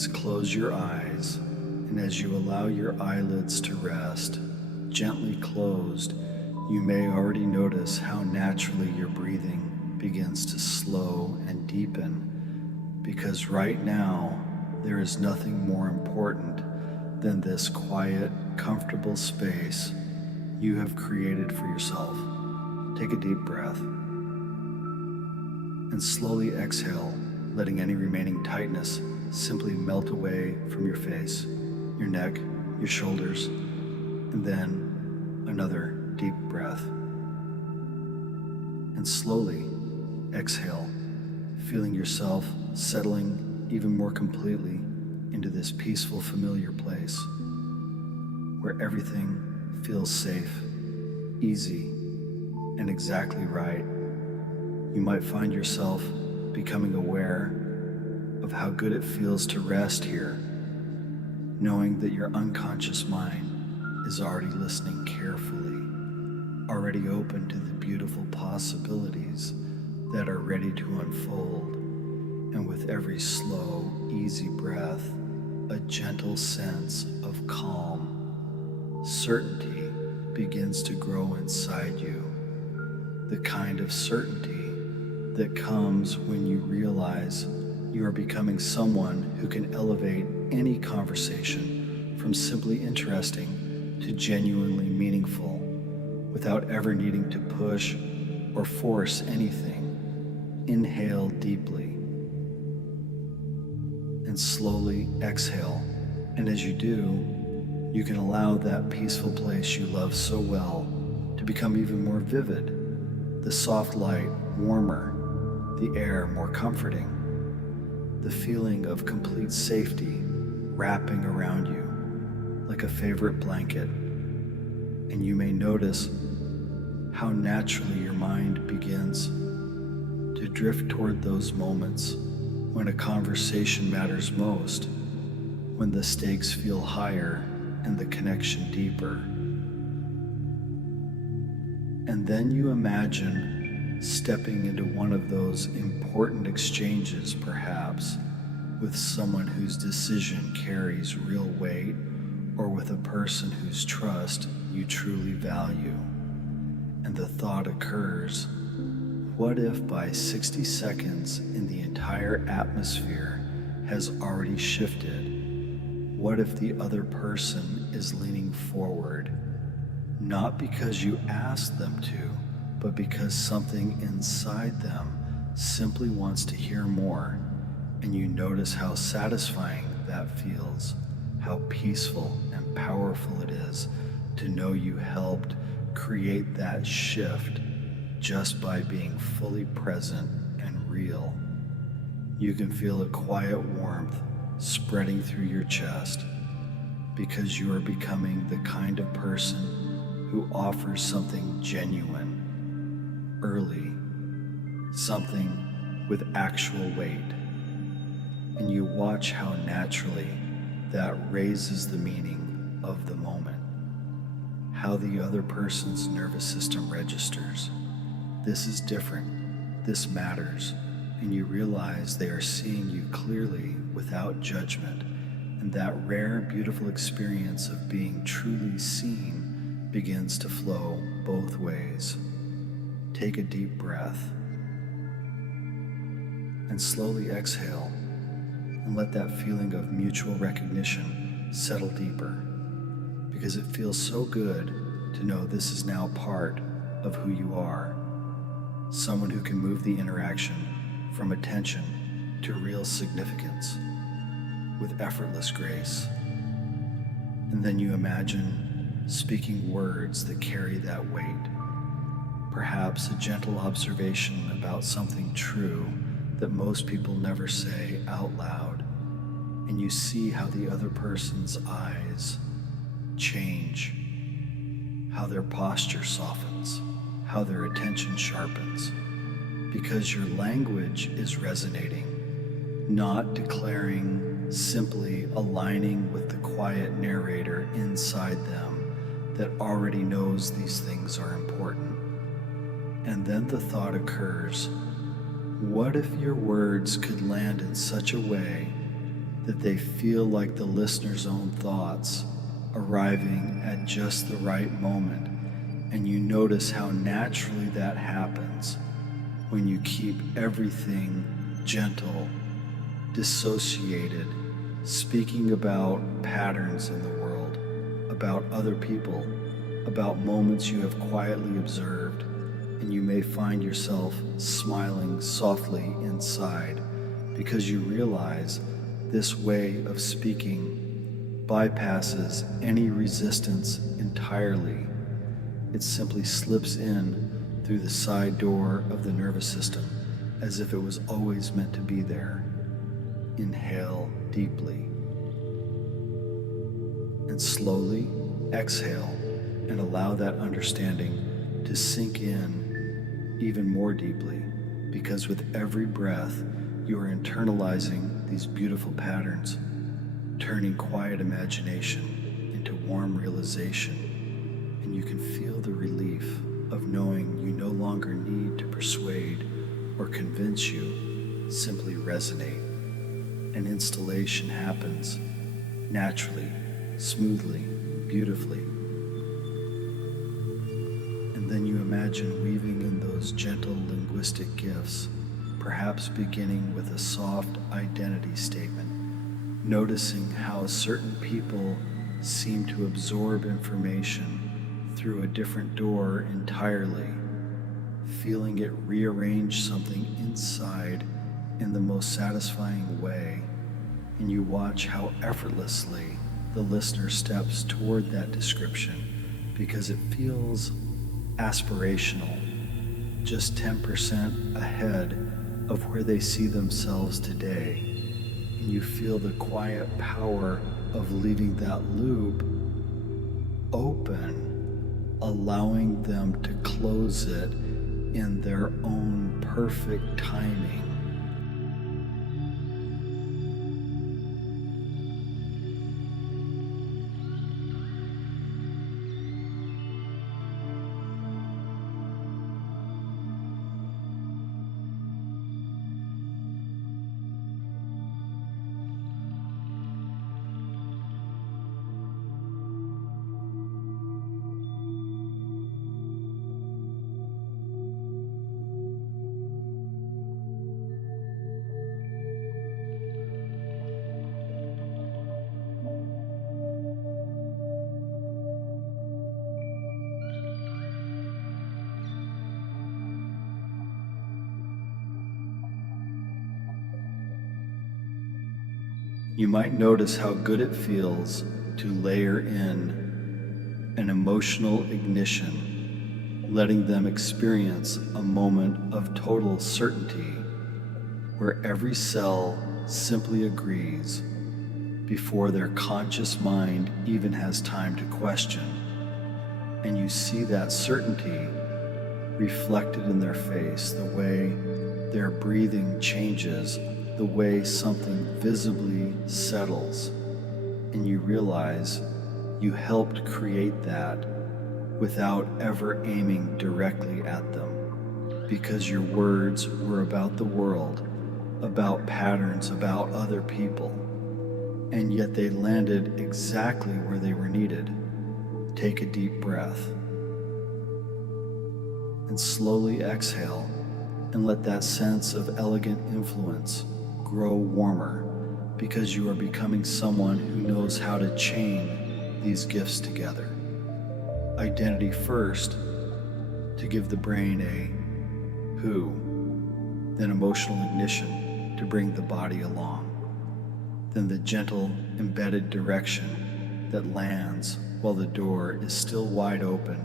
Please close your eyes, and as you allow your eyelids to rest, gently closed, you may already notice how naturally your breathing begins to slow and deepen, because right now there is nothing more important than this quiet, comfortable space you have created for yourself. Take a deep breath and slowly exhale, letting any remaining tightness simply melt away from your face, your neck, your shoulders, and then another deep breath. And slowly exhale, feeling yourself settling even more completely into this peaceful, familiar place where everything feels safe, easy, and exactly right. You might find yourself becoming aware of how good it feels to rest here, knowing that your unconscious mind is already listening carefully, already open to the beautiful possibilities that are ready to unfold. And with every slow, easy breath, a gentle sense of calm, certainty begins to grow inside you. The kind of certainty that comes when you realize you are becoming someone who can elevate any conversation from simply interesting to genuinely meaningful without ever needing to push or force anything. Inhale deeply and slowly exhale. And as you do, you can allow that peaceful place you love so well to become even more vivid. The soft light warmer, the air more comforting, the feeling of complete safety wrapping around you like a favorite blanket. And you may notice how naturally your mind begins to drift toward those moments when a conversation matters most, when the stakes feel higher and the connection deeper. And then you imagine stepping into one of those important exchanges, perhaps with someone whose decision carries real weight, or with a person whose trust you truly value. And the thought occurs, what if by 60 seconds in the entire atmosphere has already shifted? What if the other person is leaning forward, not because you asked them to, but because something inside them simply wants to hear more, and you notice how satisfying that feels, how peaceful and powerful it is to know you helped create that shift just by being fully present and real. You can feel a quiet warmth spreading through your chest because you are becoming the kind of person who offers something genuine, early, something with actual weight. And you watch how naturally that raises the meaning of the moment, how the other person's nervous system registers. This is different, this matters, and you realize they are seeing you clearly without judgment, and that rare, beautiful experience of being truly seen begins to flow both ways. Take a deep breath and slowly exhale, and let that feeling of mutual recognition settle deeper, because it feels so good to know this is now part of who you are. Someone who can move the interaction from attention to real significance with effortless grace. And then you imagine speaking words that carry that weight, perhaps a gentle observation about something true that most people never say out loud, and you see how the other person's eyes change, how their posture softens, how their attention sharpens, because your language is resonating, not declaring, simply aligning with the quiet narrator inside them that already knows these things are important. And then the thought occurs, what if your words could land in such a way that they feel like the listener's own thoughts arriving at just the right moment, and you notice how naturally that happens when you keep everything gentle, dissociated, speaking about patterns in the world, about other people, about moments you have quietly observed, and you may find yourself smiling softly inside because you realize this way of speaking bypasses any resistance entirely. It simply slips in through the side door of the nervous system as if it was always meant to be there. Inhale deeply and slowly exhale and allow that understanding to sink in even more deeply, because with every breath you are internalizing these beautiful patterns, turning quiet imagination into warm realization, and you can feel the relief of knowing you no longer need to persuade or convince you, simply resonate. An installation happens naturally, smoothly, beautifully. And then you imagine weaving in those gentle linguistic gifts, perhaps beginning with a soft identity statement, noticing how certain people seem to absorb information through a different door entirely, feeling it rearrange something inside in the most satisfying way, and you watch how effortlessly the listener steps toward that description because it feels aspirational, just 10% ahead of where they see themselves today. And you feel the quiet power of leaving that loop open, allowing them to close it in their own perfect timing. You might notice how good it feels to layer in an emotional ignition, letting them experience a moment of total certainty where every cell simply agrees before their conscious mind even has time to question. And you see that certainty reflected in their face, the way their breathing changes, the way something visibly settles, and you realize you helped create that without ever aiming directly at them, because your words were about the world, about patterns, about other people, and yet they landed exactly where they were needed. Take a deep breath and slowly exhale, and let that sense of elegant influence grow warmer, because you are becoming someone who knows how to chain these gifts together. Identity first, to give the brain a who, then emotional ignition to bring the body along, then the gentle embedded direction that lands while the door is still wide open,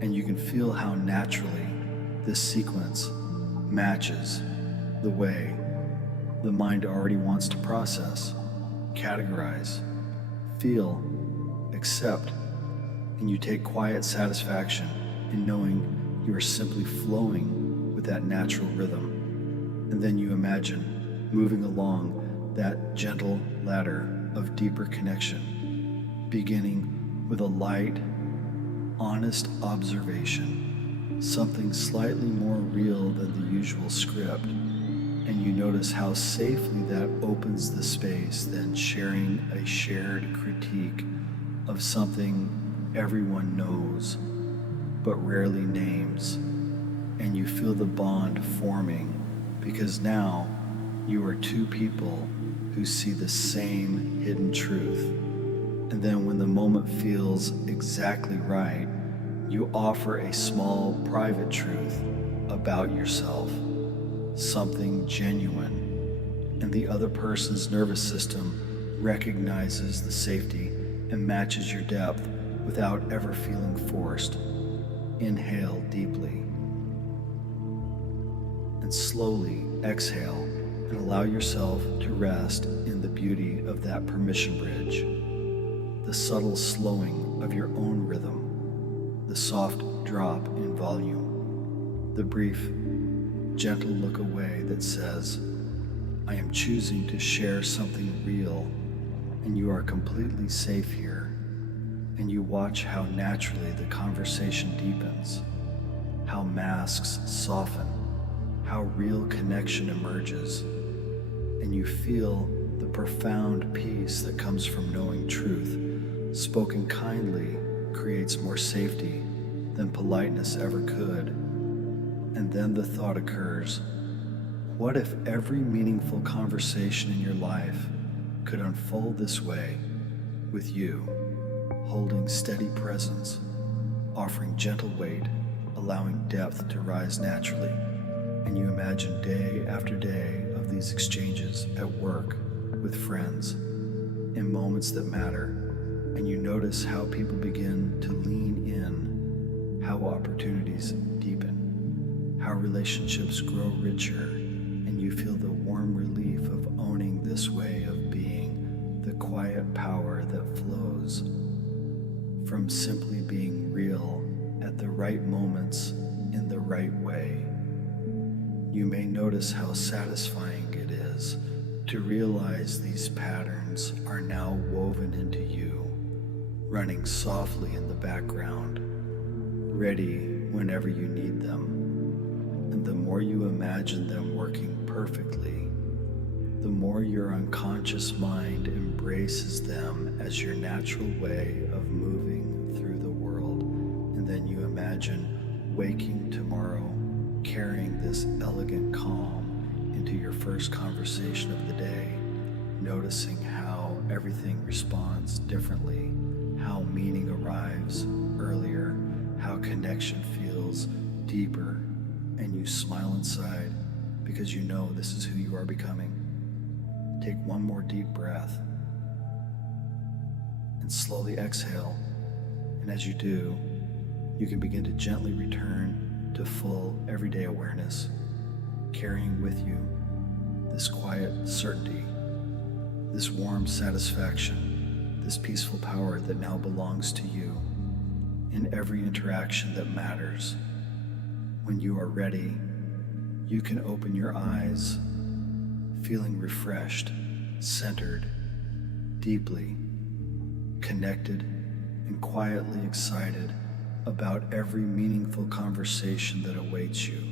and you can feel how naturally this sequence matches the way the mind already wants to process, categorize, feel, accept, and you take quiet satisfaction in knowing you are simply flowing with that natural rhythm. And then you imagine moving along that gentle ladder of deeper connection, beginning with a light, honest observation, something slightly more real than the usual script, And you notice how safely that opens the space, then sharing a shared critique of something everyone knows but rarely names. And you feel the bond forming because now you are two people who see the same hidden truth. And then when the moment feels exactly right, you offer a small private truth about yourself, something genuine, and the other person's nervous system recognizes the safety and matches your depth without ever feeling forced. Inhale deeply and slowly exhale and allow yourself to rest in the beauty of that permission bridge, the subtle slowing of your own rhythm, the soft drop in volume, the brief, gentle look away that says, I am choosing to share something real, and you are completely safe here. And you watch how naturally the conversation deepens, how masks soften, how real connection emerges, and you feel the profound peace that comes from knowing truth, spoken kindly, creates more safety than politeness ever could. And then the thought occurs, what if every meaningful conversation in your life could unfold this way, with you, holding steady presence, offering gentle weight, allowing depth to rise naturally, and you imagine day after day of these exchanges at work, with friends, in moments that matter, and you notice how people begin to lean in, how opportunities deepen, how relationships grow richer, and you feel the warm relief of owning this way of being, the quiet power that flows from simply being real at the right moments in the right way. You may notice how satisfying it is to realize these patterns are now woven into you, running softly in the background, ready whenever you need them. And the more you imagine them working perfectly, the more your unconscious mind embraces them as your natural way of moving through the world. And then you imagine waking tomorrow carrying this elegant calm into your first conversation of the day, noticing how everything responds differently, how meaning arrives earlier, how connection feels deeper, and you smile inside because you know this is who you are becoming. Take one more deep breath and slowly exhale. And as you do, you can begin to gently return to full everyday awareness, carrying with you this quiet certainty, this warm satisfaction, this peaceful power that now belongs to you in every interaction that matters. When you are ready, you can open your eyes, feeling refreshed, centered, deeply connected, and quietly excited about every meaningful conversation that awaits you.